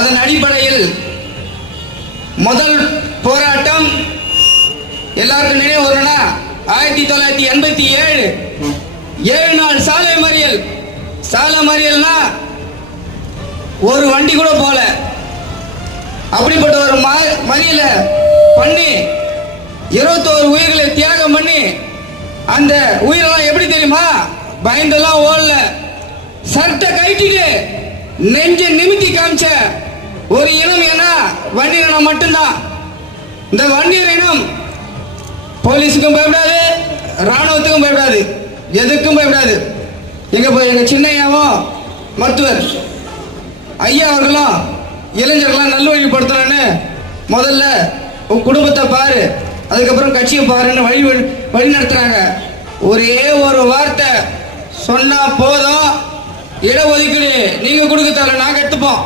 அதன் அடிப்படையில் முதல் போராட்டம் எல்லாருக்கும் நினைவு வரும்னா 1987 7 நாள் சாலை மறியல். சாலை மறியல்னா ஒரு வண்டி கூட போல. அப்படிப்பட்ட ஒரு மறியல பண்ணி 21 உயிர்களை தியாகம் பண்ணி அந்த உயிரெல்லாம் எப்படி தெரியுமா? பயந்தெல்லாம் ஓடல, சட்டை கட்டிட்டு நெஞ்ச நிமித்தி காமிச்ச ஒரு இனம் ஏன்னா வன்னியர் இனம் மட்டும்தான். இந்த வன்னியர் இனம் போலீஸுக்கும் பயப்படாது, ராணுவத்துக்கும் பயப்படாது, எதுக்கும் பயப்படாது. எங்க சின்னையாவும் மருத்துவர் ஐயா அவர்களும் இளைஞர்கள்லாம் நல்வழிப்படுத்தணும்னு முதல்ல உன் குடும்பத்தை பாரு, அதுக்கப்புறம் கட்சியை பாருன்னு வழி நடத்துறாங்க. ஒரே ஒரு வார்த்தை சொன்னா போதும், இடஒதுக்கீடு நீங்க கொடுக்க தர நாங்க எடுத்துப்போம்.